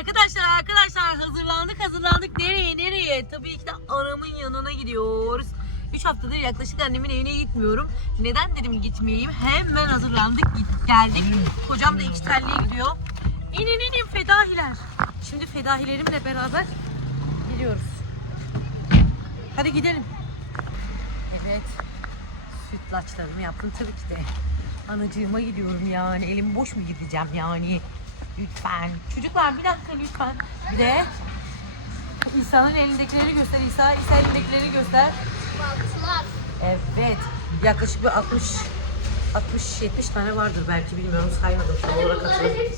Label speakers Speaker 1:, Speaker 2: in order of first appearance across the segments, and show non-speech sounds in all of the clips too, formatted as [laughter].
Speaker 1: Arkadaşlar arkadaşlar hazırlandık hazırlandık. Nereye nereye? Tabii ki de anamın yanına gidiyoruz. 3 haftadır yaklaşık annemin evine gitmiyorum. Neden dedim gitmeyeyim? Hemen hazırlandık geldik. Kocam da iki telliye gidiyor. İnin inin fedahiler. Şimdi fedahilerimle beraber gidiyoruz. Hadi gidelim. Evet. Sütlaçlarımı yaptım tabii ki de. Anacığıma gidiyorum yani. Elim boş mu gideceğim yani? Lütfen. Çocuklar bir dakika lütfen. Bir de İsa'nın elindekileri göster. İsa, İsa elindekileri göster. Evet. Yaklaşık bir 60 60-70 tane vardır belki bilmiyorum saymadım. Tam olarak hatırlamıyorum.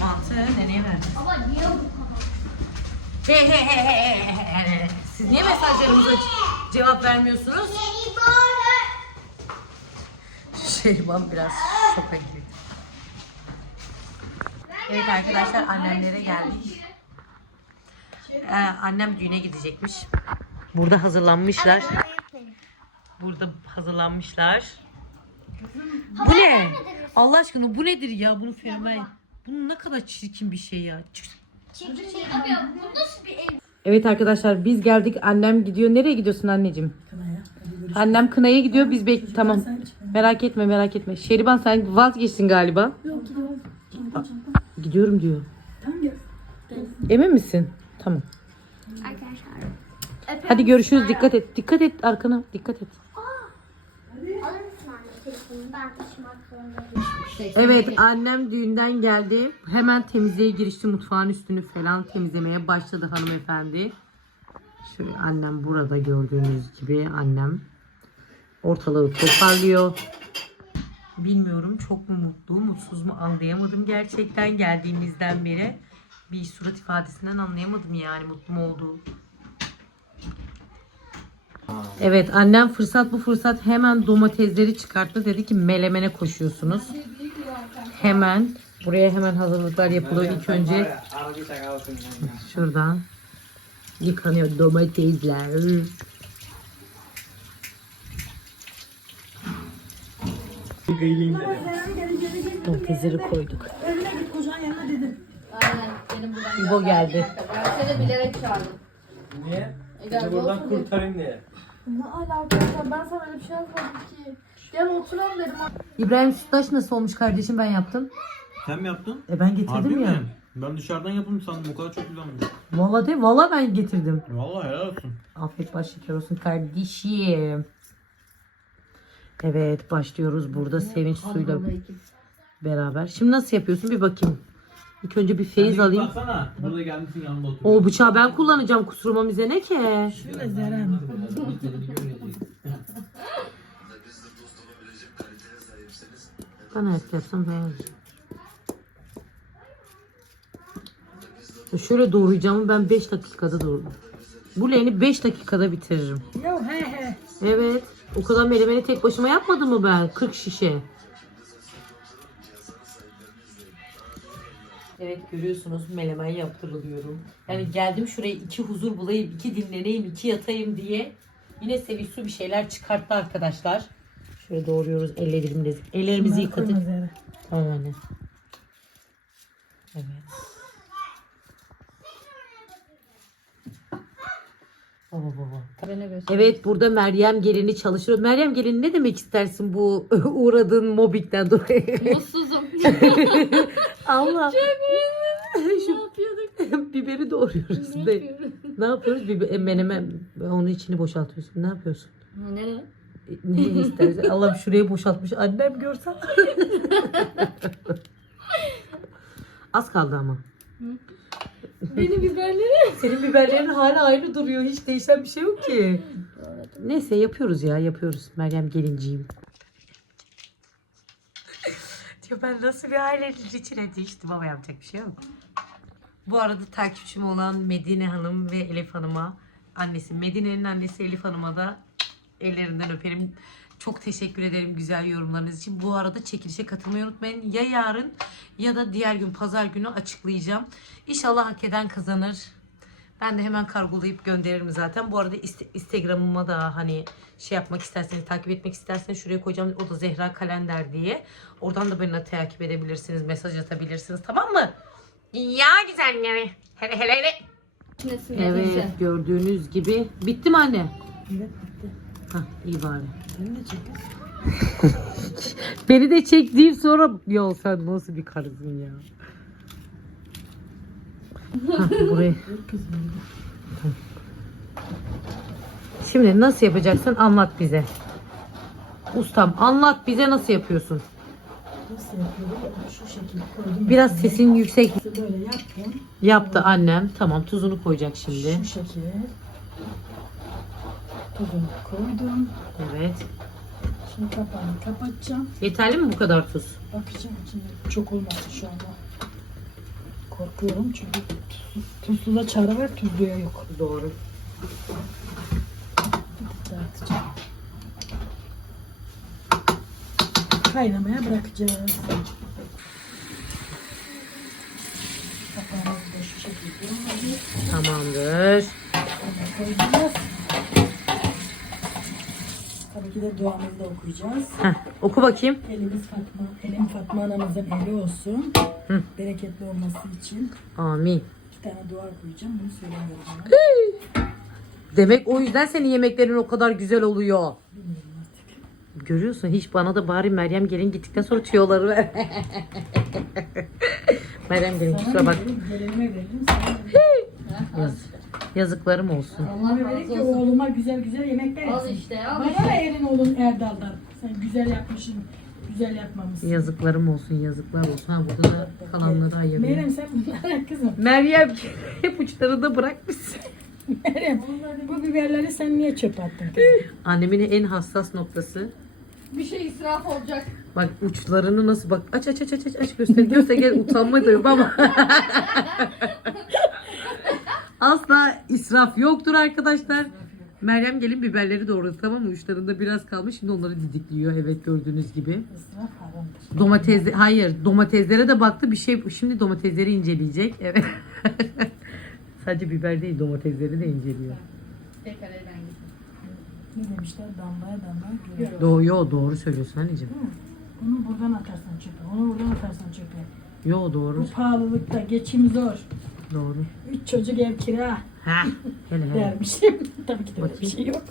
Speaker 1: Mantı deneye verdim.
Speaker 2: Ama niye bu
Speaker 1: he he he he he. Siz niye mesajlarımıza cevap vermiyorsunuz? Şehriban biraz şoka girdi. Evet arkadaşlar annemlere geldik. Ee, annem düğüne gidecekmiş. Burada hazırlanmışlar. Burada hazırlanmışlar. Bu ne? Allah aşkına bu nedir ya? Bunu fenomen. Bu ne kadar çirkin bir şey ya. Çık.
Speaker 2: Çirkin şey abi ya. Bu nasıl bir ev?
Speaker 1: Evet arkadaşlar biz geldik. Annem gidiyor. Nereye gidiyorsun anneciğim? Annem kınaya gidiyor. Biz bek tamam. Merak etme merak etme. Şeriban sen vazgeçtin galiba.
Speaker 3: Yok gidiyorum.
Speaker 1: Gidiyorum diyor.
Speaker 3: Tamam gel.
Speaker 1: Emin misin? Tamam.
Speaker 2: Arkadaşlar.
Speaker 1: Hadi görüşürüz. Dikkat et. Dikkat et arkana. Dikkat et.
Speaker 2: Alır mısın anne telefonu? Ben taşımak zorundayım.
Speaker 1: Evet annem düğünden geldi. Hemen temizliğe girişti. Mutfağın üstünü falan temizlemeye başladı hanımefendi. Şöyle annem burada gördüğünüz gibi annem ortalığı toparlıyor. Bilmiyorum çok mu mutlu, mutsuz mu anlayamadım gerçekten geldiğimizden beri. Bir surat ifadesinden anlayamadım yani mutlu mu olduğu. Evet annem fırsat bu fırsat hemen domatesleri çıkarttı. Dedi ki melemene koşuyorsunuz. Hemen buraya hemen hazırlıklar yapılıyor. İlk önce şuradan yıkanıyor domatesler. Domatesleri koyduk.
Speaker 3: Önüne git kocan yanına dedim.
Speaker 4: Aynen. Benim buradan
Speaker 1: İbo geldi.
Speaker 4: Ben seni bilerek çağırdım.
Speaker 5: Niye? Seni buradan kurtarayım diye.
Speaker 4: Ne alakası Ben sana öyle bir şey yazmadım ki. Gel oturalım dedim.
Speaker 1: İbrahim sütlaç nasıl olmuş kardeşim ben yaptım.
Speaker 5: Sen mi yaptın?
Speaker 1: E ben getirdim
Speaker 5: Harbi
Speaker 1: ya.
Speaker 5: mi? Ben dışarıdan yapılmış sandım. O kadar çok güzel olmuş.
Speaker 1: Valla de valla ben getirdim.
Speaker 5: Vallahi helal olsun.
Speaker 1: Afiyet baş şeker olsun kardeşim. Evet başlıyoruz burada sevinç suyla beraber. Şimdi nasıl yapıyorsun bir bakayım. İlk önce bir feyiz alayım.
Speaker 5: Baksana. Burada gelmişsin yanında otur.
Speaker 1: O bıçağı ben kullanacağım kusuruma bize ne ki?
Speaker 3: Şöyle Zeren.
Speaker 1: Ben et yapsam ben yapacağım. Şöyle doğrayacağımı ben 5 dakikada doğruyorum. Bu leğeni 5 dakikada bitiririm.
Speaker 3: Yo he he.
Speaker 1: Evet. O kadar melemeni tek başıma yapmadım mı ben? 40 şişe. Evet görüyorsunuz melemen yaptırılıyorum. Yani geldim şuraya iki huzur bulayım, iki dinleneyim, iki yatayım diye. Yine Sevinç Su bir şeyler çıkarttı arkadaşlar. Şöyle doğruyoruz ellerimizle. Ellerimizi yıkadık. Tamam anne. Evet. Baba baba. Evet burada Meryem gelini çalışıyor. Meryem gelini ne demek istersin bu [laughs] uğradığın mobbingden dolayı?
Speaker 4: Mutsuzum. [laughs]
Speaker 1: Allah.
Speaker 4: ne
Speaker 1: Şu
Speaker 4: yapıyorduk? [laughs]
Speaker 1: biberi doğruyoruz.
Speaker 4: Ne yapıyoruz?
Speaker 1: ne yapıyoruz? Biber, menemen onun içini boşaltıyorsun. Ne yapıyorsun?
Speaker 4: Nereye?
Speaker 1: Ne istersen. Allah'ım şurayı boşaltmış. Annem görsen. Az kaldı ama.
Speaker 4: Benim biberleri.
Speaker 1: Senin biberlerin hala aynı duruyor. Hiç değişen bir şey yok ki. Neyse yapıyoruz ya yapıyoruz. Meryem gelinciyim. Diyor ben nasıl bir ailenin içine düştüm ama yapacak bir şey yok. Bu arada takipçim olan Medine Hanım ve Elif Hanım'a annesi Medine'nin annesi Elif Hanım'a da ellerinden öperim. Çok teşekkür ederim güzel yorumlarınız için. Bu arada çekilişe katılmayı unutmayın. Ya yarın ya da diğer gün pazar günü açıklayacağım. İnşallah hak eden kazanır. Ben de hemen kargolayıp gönderirim zaten. Bu arada Instagram'ıma da hani şey yapmak isterseniz, takip etmek isterseniz şuraya koyacağım. O da Zehra Kalender diye. Oradan da beni takip edebilirsiniz, mesaj atabilirsiniz. Tamam mı? Ya güzelleri. Hele hele hele. Evet gördüğünüz gibi. Bitti mi anne?
Speaker 3: Evet bitti.
Speaker 1: Hah iyi bari.
Speaker 3: Beni de çekin. [laughs]
Speaker 1: Beni de çek deyip sonra ya sen nasıl bir karısın ya. Hah, [laughs] burayı. Şimdi nasıl yapacaksın anlat bize. Ustam anlat bize nasıl yapıyorsun.
Speaker 3: Nasıl yapıyorum? Şu şekilde koydum.
Speaker 1: Biraz sesin yüksek
Speaker 3: Böyle yaptım.
Speaker 1: yaptı annem. Tamam tuzunu koyacak şimdi.
Speaker 3: Şu şekil. Tuzunu koydum.
Speaker 1: Evet.
Speaker 3: Şimdi kapağını kapatacağım.
Speaker 1: Yeterli mi bu kadar tuz?
Speaker 3: Bakacağım içinde çok olmasın şu anda. Korkuyorum çünkü tuz- tuzluda çare var, tuzluya yok.
Speaker 1: Doğru.
Speaker 3: Dağıtacağım. Kaynamaya bırakacağız. Kapağımızı da şu şekilde
Speaker 1: Tamamdır.
Speaker 3: koyacağız. Tabii ki de duamızı da okuyacağız.
Speaker 1: Heh, oku bakayım.
Speaker 3: Elimiz Fatma, elim Fatma anamızın eli olsun.
Speaker 1: Hı.
Speaker 3: Bereketli olması için
Speaker 1: Amin.
Speaker 3: iki tane dua okuyacağım. Bunu söylemiyorum.
Speaker 1: Demek o yüzden senin yemeklerin o kadar güzel oluyor.
Speaker 3: Bilmiyorum artık.
Speaker 1: Görüyorsun hiç bana da bari Meryem gelin gittikten sonra tüyoları ver. [laughs] Meryem gelin kusura bak.
Speaker 3: verelim, gelinime verelim. Sana verelim.
Speaker 1: Yaz, yazıklarım olsun.
Speaker 3: Ona verelim ki oğluma güzel güzel yemekler
Speaker 4: Al
Speaker 3: yapsın.
Speaker 4: işte al
Speaker 3: Bana
Speaker 4: işte.
Speaker 3: da elin oğlun Erdal'dan. Sen güzel yapmışsın. Güzel yapmamışsın.
Speaker 1: Yazıklarım olsun yazıklar olsun. Ha burada da kalanları ayırıyorum.
Speaker 3: Meryem sen bunlara [laughs] kızım.
Speaker 1: Meryem [laughs] hep uçlarında bırakmışsın.
Speaker 3: Meryem bu biberleri sen niye çöpe attın?
Speaker 1: Annemin en hassas noktası.
Speaker 4: Bir şey israf olacak.
Speaker 1: Bak uçlarını nasıl bak aç aç aç aç aç, aç göster göster gel utanma da yok ama [laughs] asla israf yoktur arkadaşlar. Meryem gelin biberleri doğradı tamam mı? Uçlarında biraz kalmış şimdi onları didikliyor evet gördüğünüz gibi. Domates hayır domateslere de baktı bir şey şimdi domatesleri inceleyecek. Evet. [laughs] Sadece biber değil domatesleri de inceliyor.
Speaker 4: Tekrar elden.
Speaker 3: Ne demişler damlaya damlaya.
Speaker 1: Doğru, yo, doğru söylüyorsun anneciğim.
Speaker 3: Bunu buradan atarsan çöpe. Onu buradan atarsan çöpe.
Speaker 1: Yo doğru
Speaker 3: Bu pahalılıkta geçim zor.
Speaker 1: Doğru.
Speaker 3: Üç çocuk ev kira
Speaker 1: Ha. Hele hele.
Speaker 3: dermişim. [laughs] Tabii ki de öyle bir şey yok.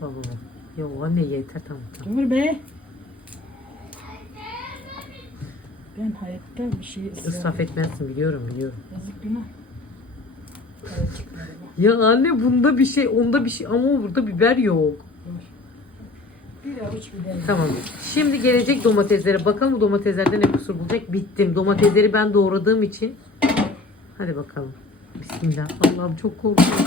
Speaker 1: Baba. Yo anne yeter tamam tamam.
Speaker 3: Dur be. Ben hayatta bir şey
Speaker 1: Israf etmezsin biliyorum biliyorum.
Speaker 3: Yazık günah.
Speaker 1: Ya anne bunda bir şey onda bir şey ama burada biber yok.
Speaker 3: Bir avuç biber.
Speaker 1: Tamam. Şimdi gelecek domateslere. Bakalım bu domateslerden ne kusur bulacak. Bittim. Domatesleri ben doğradığım için. Hadi bakalım. Bismillah. Allah'ım çok korkuyorum.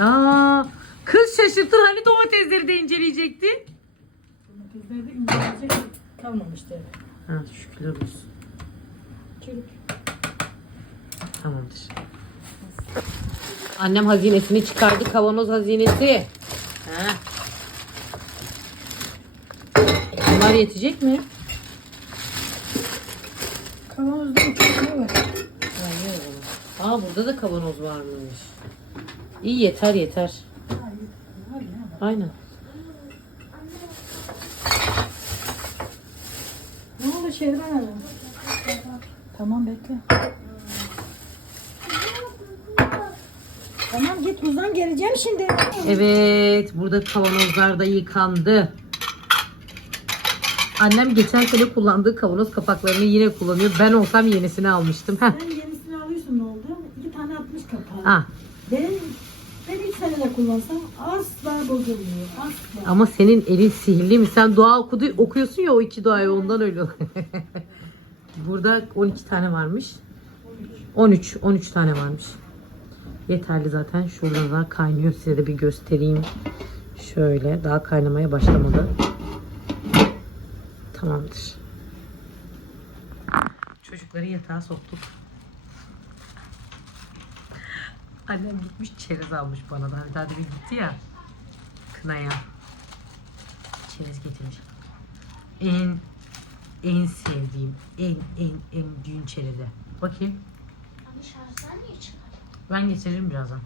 Speaker 1: Aa, kız şaşırtır. Hani domatesleri de inceleyecekti.
Speaker 3: Domateslerde inceleyecek kalmamıştı.
Speaker 1: Ha, şükürler olsun.
Speaker 3: Çürük.
Speaker 1: Tamamdır. Annem hazinesini çıkardı. Kavanoz hazinesi. Ha. Bunlar yetecek mi?
Speaker 3: Kavanozda üç tane var.
Speaker 1: Aa burada da kavanoz varmış. İyi yeter yeter. Aynen.
Speaker 3: Ne oldu Hanım? Tamam bekle. Tamam git uzan geleceğim şimdi.
Speaker 1: Evet burada kavanozlar da yıkandı. Annem geçen sene kullandığı kavanoz kapaklarını yine kullanıyor. Ben olsam yenisini almıştım. Heh.
Speaker 3: Sen yenisini alıyorsun ne oldu? İki tane atmış kapağı.
Speaker 1: Ah,
Speaker 3: Ben, ben ilk sene de kullansam asla bozulmuyor. Asla.
Speaker 1: ama senin elin sihirli mi? Sen dua okudu, okuyorsun ya o iki duayı ondan öyle. [laughs] Burada 12 tane varmış. 13, 13 tane varmış. Yeterli zaten. Şurada da kaynıyor. Size de bir göstereyim. Şöyle. Daha kaynamaya başlamadı. Tamamdır. Çocukları yatağa soktuk. Annem gitmiş çerez almış bana da. Hani daha demin gitti ya. Kınaya. Çerez getirmiş. En en sevdiğim, en en en düğün çerezi. Bakayım.
Speaker 2: Anne şarjlar niye çıkar?
Speaker 1: Ben getiririm birazdan.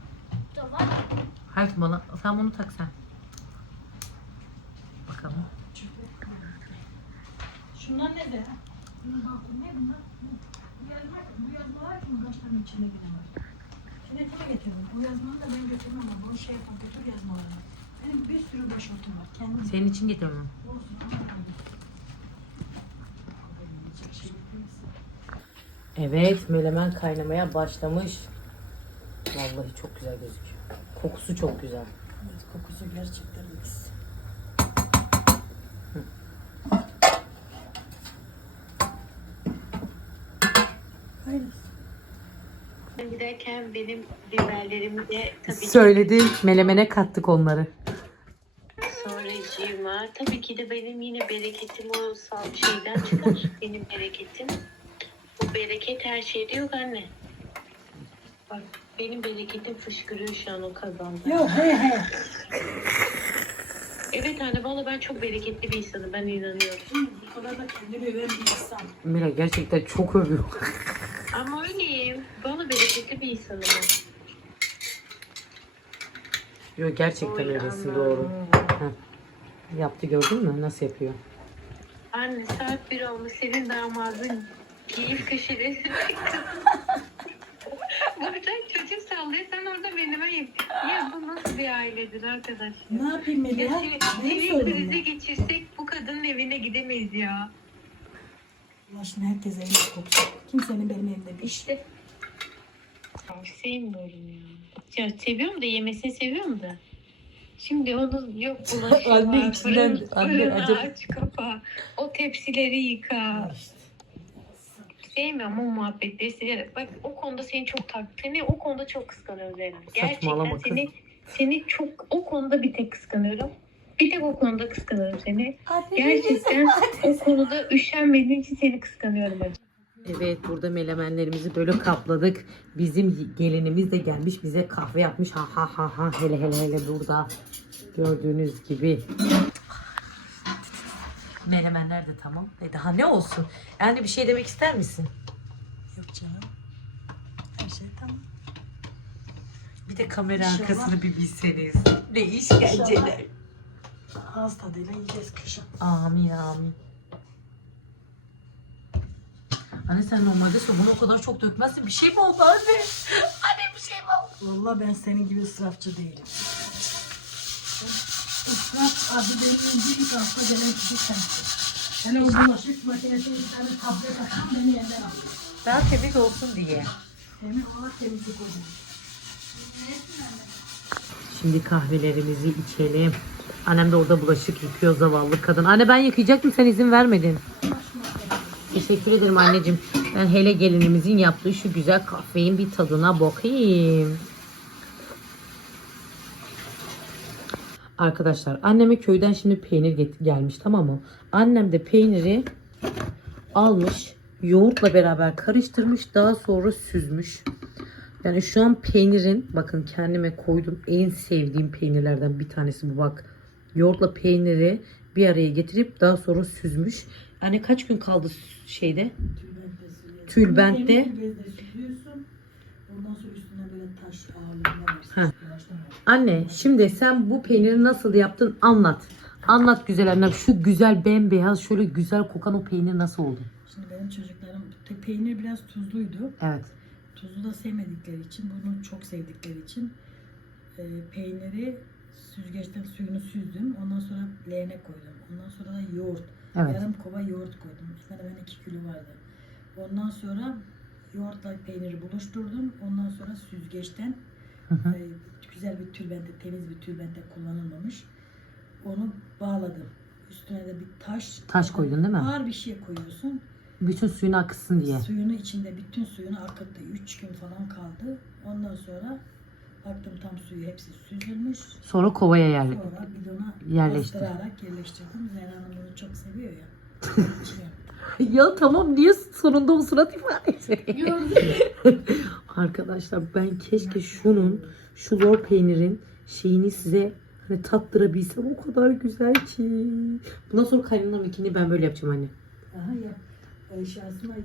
Speaker 2: Tamam.
Speaker 1: Hayır bana, sen bunu tak sen. Bakalım.
Speaker 3: Şunlar ne de? Ne bunlar? Bu yazma var ki kaç tane içinde bile Şimdi kime getirdim? Bu yazmanı da ben götürmem ama o şey yapan götür yazmalarını. Benim bir sürü başörtüm var. Kendim
Speaker 1: Senin için getirmem.
Speaker 3: olsun ama şey yapayım.
Speaker 1: Evet, melemen kaynamaya başlamış. Vallahi çok güzel gözüküyor. Kokusu çok güzel.
Speaker 3: Evet, kokusu gerçekten mis. Aynen.
Speaker 6: Giderken benim biberlerimi de tabii
Speaker 1: Söyledi, melemene kattık onları.
Speaker 6: sonracığıma tabii ki de benim yine bereketim o sal şeyden çıkar. [laughs] benim bereketim. Bu bereket her şeyde yok anne. Bak benim bereketim fışkırıyor şu an o kazanda.
Speaker 3: Yok he he.
Speaker 6: Evet anne valla ben çok bereketli bir insanım ben inanıyorum.
Speaker 3: Bu kadar da kendini öven bir insan.
Speaker 1: Mira gerçekten çok övüyor. [laughs]
Speaker 6: Bereketli bir insanım ben.
Speaker 1: Yok gerçekten
Speaker 6: Oy
Speaker 1: öylesin doğru. Heh. Yaptı gördün mü? Nasıl yapıyor?
Speaker 6: Anne saat bir olmuş senin damadın keyif köşeleri. Burada çocuk sallıyor sen orada benim ayıp. Ya bu nasıl bir ailedir arkadaş?
Speaker 3: Ne yapayım
Speaker 6: Ya
Speaker 3: Melih?
Speaker 6: sinir
Speaker 3: Benim
Speaker 6: sinir
Speaker 3: sorunum
Speaker 6: krizi
Speaker 3: mu?
Speaker 6: geçirsek bu kadının evine gidemeyiz ya.
Speaker 3: Allah aşkına herkes evinde koksun. Kimsenin benim evimde bir.
Speaker 6: İşte. Sevmiyorum ya. Ya seviyorum da yemesini seviyorum da. Şimdi onun yok [laughs] bulaşığı
Speaker 1: Anne
Speaker 6: var,
Speaker 1: içinden-
Speaker 6: fırın-
Speaker 1: anne
Speaker 6: fırını
Speaker 1: acaba-
Speaker 6: aç kapa. O tepsileri yıka. Sevmiyorum o muhabbetleri. Bak o konuda seni çok tak. Seni o konuda çok kıskanıyorum Zeynep.
Speaker 1: Saçmalama
Speaker 6: Gerçekten
Speaker 1: kız.
Speaker 6: seni seni çok o konuda bir tek kıskanıyorum. Bir tek o konuda kıskanıyorum seni. Gerçekten o konuda üşenmediğin için seni kıskanıyorum acı.
Speaker 1: Evet burada melemenlerimizi böyle kapladık. Bizim gelinimiz de gelmiş bize kahve yapmış. Ha ha ha ha hele hele hele burada. Gördüğünüz gibi. Melemenler de tamam. E daha ne olsun? Yani bir şey demek ister misin?
Speaker 3: Yok canım. Her şey tamam.
Speaker 1: Bir de kamera
Speaker 3: İnşallah.
Speaker 1: arkasını bir bilseniz. Ne işkenceler.
Speaker 3: Ağız tadıyla yiyeceğiz kışın.
Speaker 1: Amin amin. Anne sen normalde somonu o kadar çok dökmezsin. Bir şey mi oldu anne? [laughs] Anne bir şey mi oldu?
Speaker 3: Vallahi ben senin gibi ısrafçı değilim. Israf adı benim ilk akla gelen kişi sensin. Hele o bulaşık makinesine bir tane tablet atan beni yerden alıyor.
Speaker 1: Daha temiz olsun diye.
Speaker 3: Emin olarak temizlik koydum.
Speaker 1: Şimdi kahvelerimizi içelim. Annem de orada bulaşık yıkıyor zavallı kadın. Anne ben yıkayacaktım sen izin vermedin. Teşekkür ederim anneciğim. Ben hele gelinimizin yaptığı şu güzel kahvenin bir tadına bakayım. Arkadaşlar anneme köyden şimdi peynir gelmiş tamam mı? Annem de peyniri almış yoğurtla beraber karıştırmış daha sonra süzmüş. Yani şu an peynirin bakın kendime koydum en sevdiğim peynirlerden bir tanesi bu bak. Yoğurtla peyniri bir araya getirip daha sonra süzmüş. Yani kaç gün kaldı şeyde? Tülbentte. Anne şimdi sen bu peyniri nasıl yaptın anlat. Anlat güzel annem. Şu güzel bembeyaz şöyle güzel kokan o peynir nasıl oldu?
Speaker 3: Şimdi benim çocuklarım peynir biraz tuzluydu.
Speaker 1: Evet.
Speaker 3: Tuzu da sevmedikleri için, bunu çok sevdikleri için e, peyniri süzgeçten suyunu süzdüm. Ondan sonra leğene koydum. Ondan sonra da yoğurt.
Speaker 1: Evet.
Speaker 3: Yarım kova yoğurt koydum. Üstüne ben 2 kilo vardı. Ondan sonra yoğurtla peyniri buluşturdum. Ondan sonra süzgeçten
Speaker 1: Hı hı.
Speaker 3: e, güzel bir tülbente, temiz bir tülbente kullanılmamış. Onu bağladım. Üstüne de bir taş.
Speaker 1: Taş koydun değil mi?
Speaker 3: Ağır bir şey koyuyorsun.
Speaker 1: Bütün suyunu akıtsın diye.
Speaker 3: Suyunu içinde bütün suyunu akıttı. 3 gün falan kaldı. Ondan sonra baktım tam suyu hepsi süzülmüş.
Speaker 1: Sonra kovaya yerle.
Speaker 3: Sonra bidona
Speaker 1: Yerleştir.
Speaker 3: bastırarak yerleştirdim. Zehra Hanım bunu çok seviyor ya. [laughs]
Speaker 1: Ya tamam niye sonunda o surat ifadesi? [laughs] Arkadaşlar ben keşke şunun şu lor peynirin şeyini size hani tattırabilsem o kadar güzel ki. Bundan sonra kaynanamınkini ben böyle yapacağım anne.
Speaker 3: Aha ya. E, şansıma e,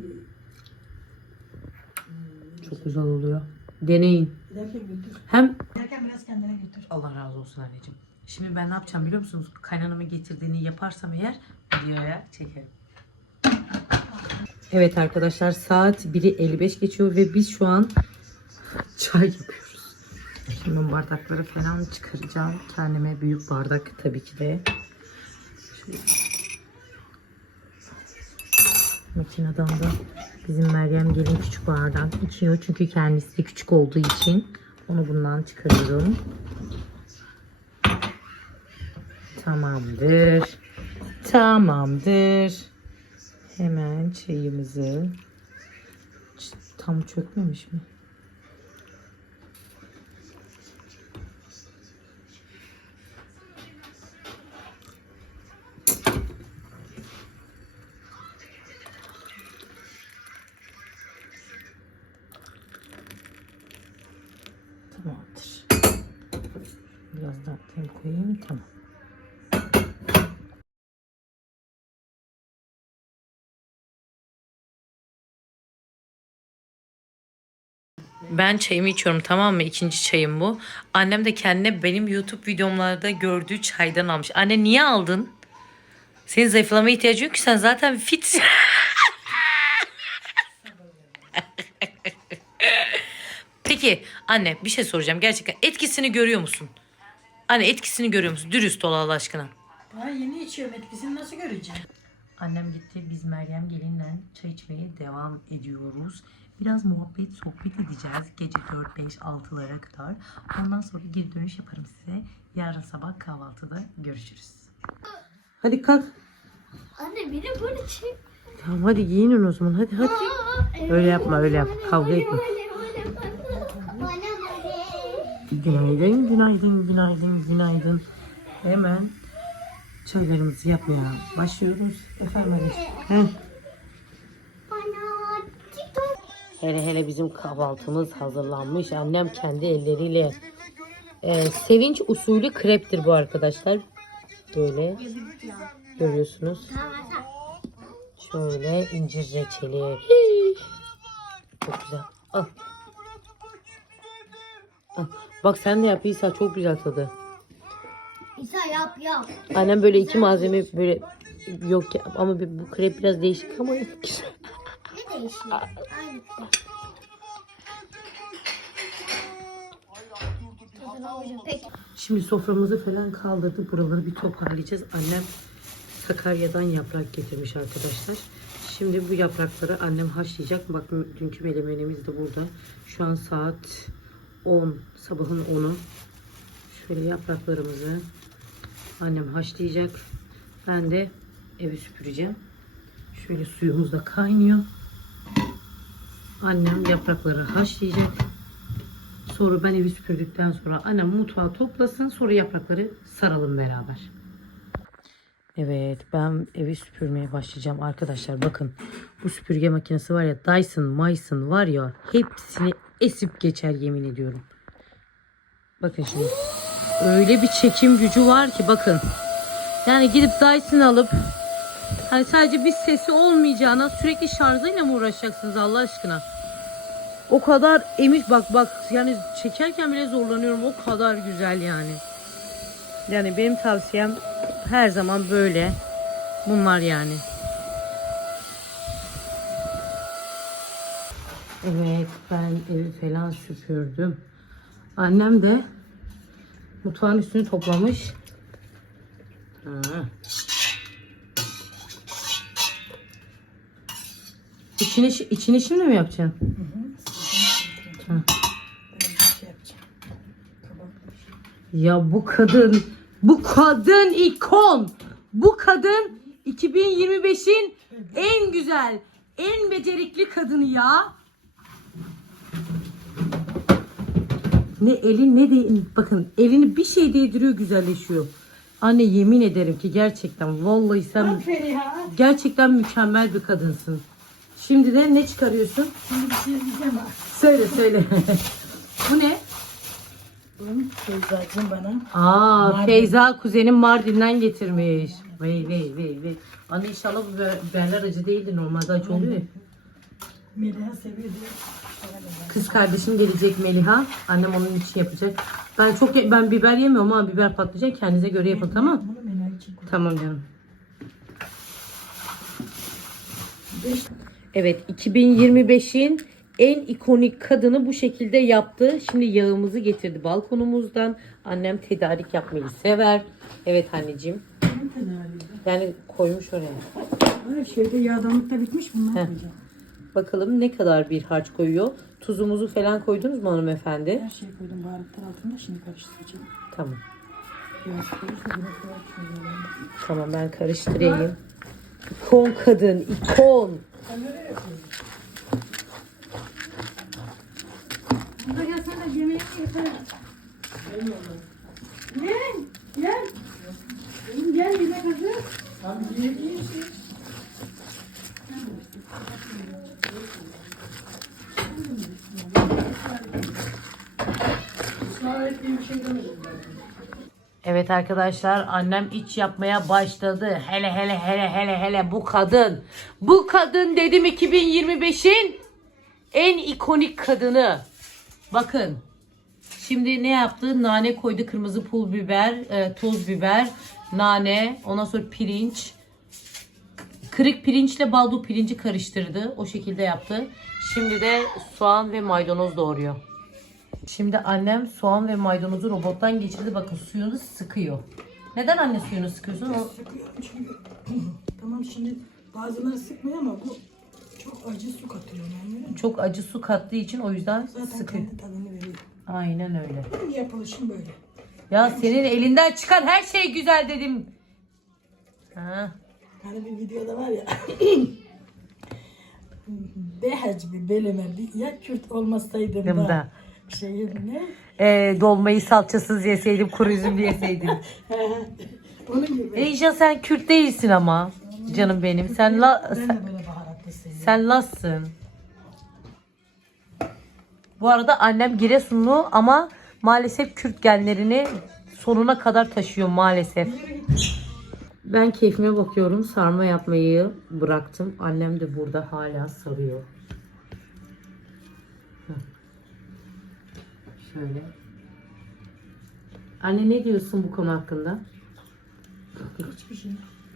Speaker 1: Çok güzel oluyor. Deneyin.
Speaker 3: giderken götür.
Speaker 1: Hem
Speaker 3: Giderken biraz kendine götür.
Speaker 1: Allah razı olsun anneciğim. Şimdi ben ne yapacağım biliyor musunuz? Kaynanamın getirdiğini yaparsam eğer videoya çekerim. Evet arkadaşlar saat 1'i 55 geçiyor ve biz şu an çay yapıyoruz. Şimdi bardakları falan çıkaracağım. Kendime büyük bardak tabii ki de. Şöyle. Makineden da bizim Meryem gelin küçük bardak içiyor. Çünkü kendisi küçük olduğu için onu bundan çıkarıyorum. Tamamdır. Tamamdır. Hemen çayımızı tam çökmemiş mi? Biraz daha tem koyayım. Tamam. Ben çayımı içiyorum tamam mı? İkinci çayım bu. Annem de kendine benim YouTube videomlarda gördüğü çaydan almış. Anne niye aldın? Senin zayıflamaya ihtiyacın yok ki sen zaten fit. [laughs] Peki anne bir şey soracağım. Gerçekten etkisini görüyor musun? Anne etkisini görüyor musun? Dürüst ol Allah aşkına.
Speaker 3: Daha yeni içiyorum etkisini nasıl göreceğim?
Speaker 1: Annem gitti. Biz Meryem gelinle çay içmeye devam ediyoruz. Biraz muhabbet, sohbet edeceğiz. Gece 4, 5, 6'lara kadar. Ondan sonra geri dönüş yaparım size. Yarın sabah kahvaltıda görüşürüz. Hadi kalk.
Speaker 2: Anne beni böyle çek.
Speaker 1: Tamam hadi giyinin o zaman. Hadi hadi. Öyle yapma öyle yap. Kavga etme. Günaydın, günaydın, günaydın, günaydın. Hemen çaylarımızı yapmaya başlıyoruz. Efendim. Heh. Hele hele bizim kahvaltımız hazırlanmış. Annem kendi elleriyle Ee, sevinç usulü kreptir bu arkadaşlar. Böyle görüyorsunuz. Şöyle incir reçeli. Çok güzel. Al. Al. Bak sen de yap İsa çok güzel tadı.
Speaker 2: İsa yap yap.
Speaker 1: Annem böyle iki malzeme böyle yok ya- ama bir- bu krep biraz değişik ama güzel. [laughs]
Speaker 2: Ne değişiyor? Aynı.
Speaker 1: Şimdi soframızı falan kaldırdık. Buraları bir toparlayacağız. Annem Sakarya'dan yaprak getirmiş arkadaşlar. Şimdi bu yaprakları annem haşlayacak. Bakın dünkü melemenimiz de burada. Şu an saat 10. Sabahın 10'u. Şöyle yapraklarımızı annem haşlayacak. Ben de evi süpüreceğim. Şöyle suyumuz da kaynıyor. Annem yaprakları haşlayacak. Sonra ben evi süpürdükten sonra annem mutfağı toplasın. Sonra yaprakları saralım beraber. Evet ben evi süpürmeye başlayacağım arkadaşlar. Bakın bu süpürge makinesi var ya Dyson, Myson var ya hepsini esip geçer yemin ediyorum. Bakın şimdi. Öyle bir çekim gücü var ki bakın. Yani gidip Dyson alıp hani sadece bir sesi olmayacağına sürekli şarjıyla mı uğraşacaksınız Allah aşkına? O kadar emiş bak bak yani çekerken bile zorlanıyorum o kadar güzel yani. Yani benim tavsiyem her zaman böyle. Bunlar yani. Evet ben evi falan süpürdüm. Annem de mutfağın üstünü toplamış. Ha. İçini, içini şimdi mi yapacaksın?
Speaker 3: Yapacağım. Kabakmış.
Speaker 1: Ya bu kadın, bu kadın ikon. Bu kadın 2025'in en güzel, en becerikli kadını ya. Ne eli ne de bakın elini bir şey değdiriyor güzelleşiyor. Anne yemin ederim ki gerçekten vallahi sen gerçekten mükemmel bir kadınsın. Şimdi de ne çıkarıyorsun?
Speaker 3: Şimdi bir şey diyeceğim ha.
Speaker 1: Söyle söyle. [laughs] bu ne?
Speaker 3: Feyzacığım bana.
Speaker 1: Aa
Speaker 3: Mardin.
Speaker 1: Feyza kuzenim Mardin'den getirmiş. Vey vey vey vey. Anne inşallah bu biber- biberler acı değildi. Normalde acı oluyor.
Speaker 3: Meliha seviyor diye.
Speaker 1: Kız kardeşim gelecek Meliha. Annem onun için yapacak. Ben çok ben biber yemiyorum ama biber patlıcan kendinize göre yapın tamam mı?
Speaker 3: Bunu Meliha için koy.
Speaker 1: Tamam canım. Evet 2025'in en ikonik kadını bu şekilde yaptı. Şimdi yağımızı getirdi balkonumuzdan. Annem tedarik yapmayı sever. Evet anneciğim. Yani koymuş oraya.
Speaker 3: Her şeyde yağdanlık da bitmiş bunlar
Speaker 1: Heh. Bakalım ne kadar bir harç koyuyor. Tuzumuzu falan koydunuz mu hanımefendi?
Speaker 3: Her şeyi koydum baharatlar altında şimdi karıştıracağım.
Speaker 1: Tamam.
Speaker 3: Biraz koyursa.
Speaker 1: Tamam ben karıştırayım. İkon kadın, ikon.
Speaker 3: Burada gelsene yemeği yeter. Gel, gel. Gel ettiğim bir şey demedim ben.
Speaker 1: Evet arkadaşlar annem iç yapmaya başladı. Hele hele hele hele hele bu kadın. Bu kadın dedim 2025'in en ikonik kadını. Bakın. Şimdi ne yaptı? Nane koydu, kırmızı pul biber, e, toz biber, nane, ondan sonra pirinç. Kırık pirinçle baldo pirinci karıştırdı. O şekilde yaptı. Şimdi de soğan ve maydanoz doğruyor. Şimdi annem soğan ve maydanozu robottan geçirdi. Bakın suyunu sıkıyor. Neden anne suyunu sıkıyorsun? O...
Speaker 3: Sıkıyorum çünkü. [clears throat] tamam şimdi bazıları sıkmıyor ama bu çok acı su katıyor yani.
Speaker 1: Çok acı su kattığı için o yüzden
Speaker 3: Zaten
Speaker 1: sıkıyor.
Speaker 3: kendi tadını veriyor.
Speaker 1: Aynen öyle.
Speaker 3: Benim yapılışım böyle.
Speaker 1: Ya senin elinden çıkan her şey güzel dedim. Ha.
Speaker 3: Hani bir videoda var ya. [coughs] Behec bir bir ya Kürt olmasaydım
Speaker 1: Yanımda.
Speaker 3: da şeyin ne?
Speaker 1: Ee, dolmayı salçasız yeseydim, kuru üzümlü yeseydim. [laughs]
Speaker 3: Onun gibi.
Speaker 1: Eyşa sen Kürt değilsin ama. Canım benim. Sen la
Speaker 3: ben
Speaker 1: sen,
Speaker 3: de böyle baharatlı seviyorum.
Speaker 1: sen Lassın. Bu arada annem Giresunlu ama maalesef Kürt genlerini sonuna kadar taşıyor maalesef. Ben keyfime bakıyorum. Sarma yapmayı bıraktım. Annem de burada hala sarıyor. Şöyle. Anne ne diyorsun bu konu hakkında?
Speaker 3: Hiçbir şey.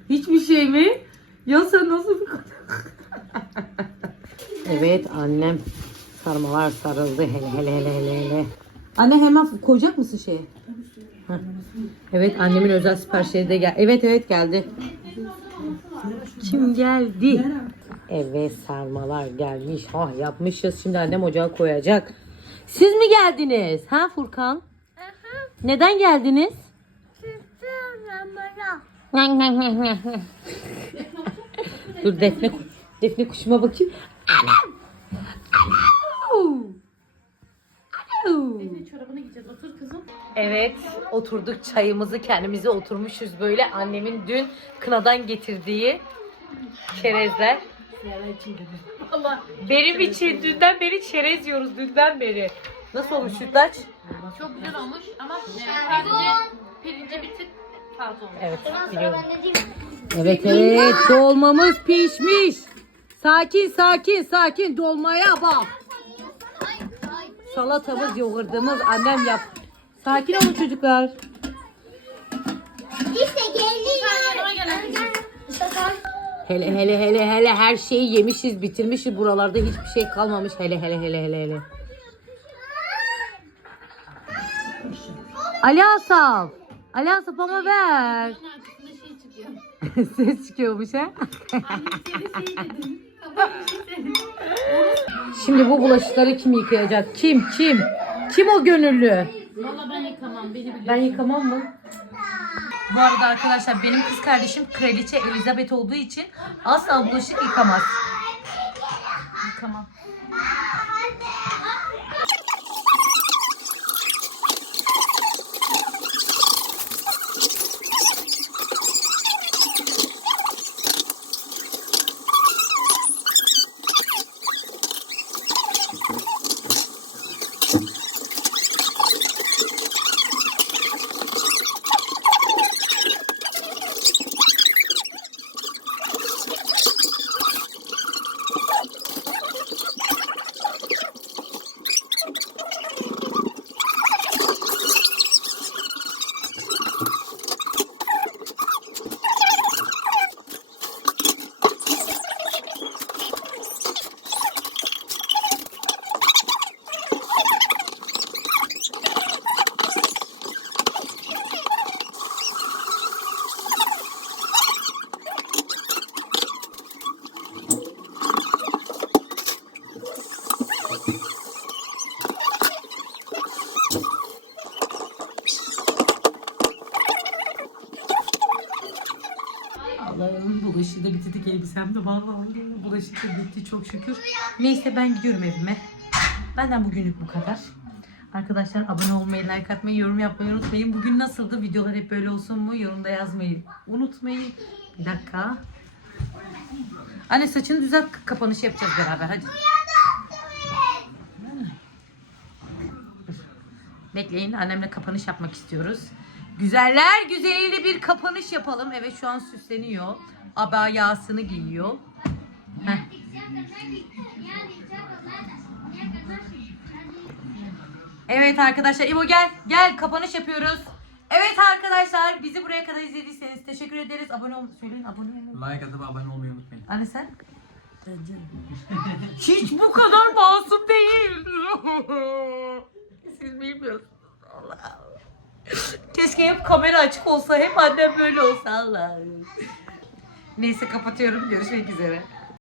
Speaker 1: Hiçbir şey mi? Ya sen nasıl bir [laughs] Evet annem sarmalar sarıldı hele hele hele hele hele. Anne hemen koyacak mısın şeyi? Heh. Evet annemin özel siparişleri de gel. Evet evet geldi. Kim geldi? Evet sarmalar gelmiş. Ah yapmışız. Şimdi annem ocağa koyacak. Siz mi geldiniz? Ha Furkan? Neden geldiniz? [laughs] Dur Defne Defne kuşuma bakayım. Anam! Anam!
Speaker 4: Çorabını giyeceğiz. Otur kızım.
Speaker 1: Evet oturduk çayımızı kendimize oturmuşuz böyle annemin dün kınadan getirdiği çerezler.
Speaker 4: Allah.
Speaker 1: Benim için dünden beri çerez yiyoruz dünden beri. Nasıl olmuş sütlaç?
Speaker 4: Çok güzel olmuş ama e, sadece pirinci bir tık fazla olmuş.
Speaker 1: Evet biliyorum. Evet evet dolmamız pişmiş. Sakin sakin sakin dolmaya bak. Salatamız yoğurdumuz annem yap. Sakin olun çocuklar.
Speaker 2: İşte geliyor.
Speaker 1: Hele hele hele hele her şeyi yemişiz bitirmişiz buralarda hiçbir şey kalmamış hele hele hele hele hele. Ali Asaf. Ali Asaf ama ver. [laughs] Ses çıkıyormuş ha.
Speaker 4: Şey.
Speaker 1: Şimdi bu bulaşıkları kim yıkayacak? Kim? Kim? Kim o gönüllü?
Speaker 4: Valla ben yıkamam. Beni biliyorsun.
Speaker 1: Ben yıkamam mı? Bu arada arkadaşlar benim kız kardeşim kraliçe Elizabeth olduğu için asla bulaşık yıkamaz. Yıkamam. Elbisem de vallahi bulaşık da bitti çok şükür. Neyse ben gidiyorum evime. Benden bugünlük bu kadar. Arkadaşlar abone olmayı, like atmayı, yorum yapmayı unutmayın. Bugün nasıldı? Videolar hep böyle olsun mu? Yorumda yazmayı unutmayın. Bir dakika. Anne saçını düzelt kapanış yapacağız beraber hadi. Bekleyin annemle kapanış yapmak istiyoruz. Güzeller güzeliyle bir kapanış yapalım. Evet şu an süsleniyor. Abayasını giyiyor. Heh. Evet arkadaşlar İbo gel. Gel kapanış yapıyoruz. Evet arkadaşlar bizi buraya kadar izlediyseniz teşekkür ederiz. Abone ol söyleyin abone olun.
Speaker 5: Like atıp abone olmayı unutmayın.
Speaker 1: Anne sen? [laughs] Hiç bu kadar masum değil. [laughs] Siz bilmiyorsunuz. Allah. Keşke hep kamera açık olsa, hep annem böyle olsa Allah. Neyse kapatıyorum. Görüşmek üzere.